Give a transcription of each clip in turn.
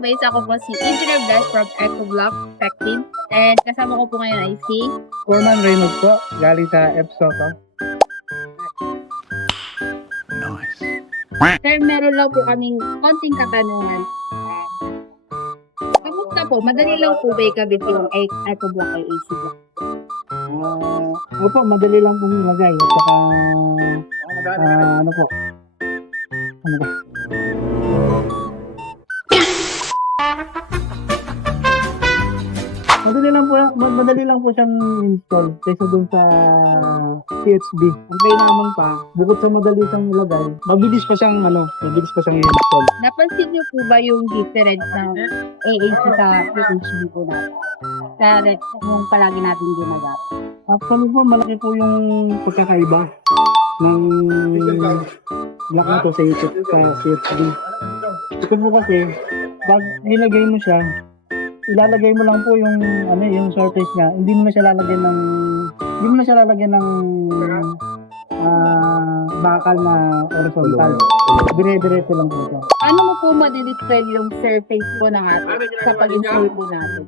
Face. Ako po si Engineer Best from EcoBlock Techteam. And kasama ko po ngayon ay si Foreman Reynolds po, galing sa EPSOTO. Sir. Meron lang po kaming konting katanungan. Kamusta po? Madali lang po ba ikabit yung EcoBlock ay AC block? Opo, madali lang pong ilagay. Saka, ano po? Ano ba? Madali lang po siyang install kaysa dun sa CHB. Ang kailangan pa, bukod sa madali siyang ilagay, mabilis pa siyang i-install. Napansin niyo po ba yung difference ng AAC sa PHB po natin? Sa yung palagi natin ginagamit. Actually po, malaki po yung pagkakaiba ng block na to sa CHB. Ito po kasi, pag nilagay mo siya, ilalagay mo lang po yung surface niya. Hindi mo na siya lalagyan ng bakal na horizontal. Dire-diretso lang po siya. Ano mo po madidescribe yung surface po ng atin sa pag-install po natin?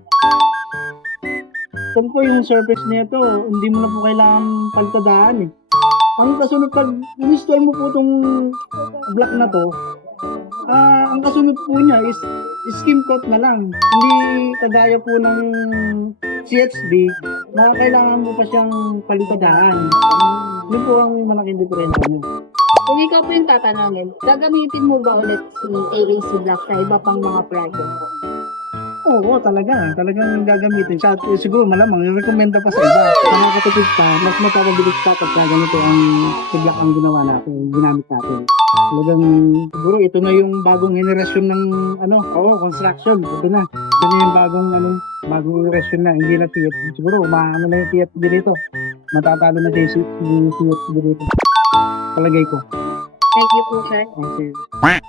Kung po yung surface nito, hindi mo na po kailangan paltadaan eh. Ang kasunod pag install mo po itong block na to, ang kasunod po niya is skim coat na lang. Hindi kagaya po ng CHB na kailangan mo pa siyang palitadaan. Yun po ang malaking diferensya niya. Kung ikaw po yung tatanungin, gagamitin mo ba ulit si AAC block sa iba pang mga project po? Oo, talagang gagamitin siya. Siguro malamang, i-recommenda pa sa iba. Sa mga katupid pa, mas mapapabilis pa pagka ganito ang block ang ginamit natin. Talagang, siguro ito na yung bagong generasyon ng, construction. Ito na yung bagong generasyon na, hindi na CFD. Siguro, maano na yung CFD dito. Matatalo na si CFD dito. Palagay ko. Thank you po, sir. Okay.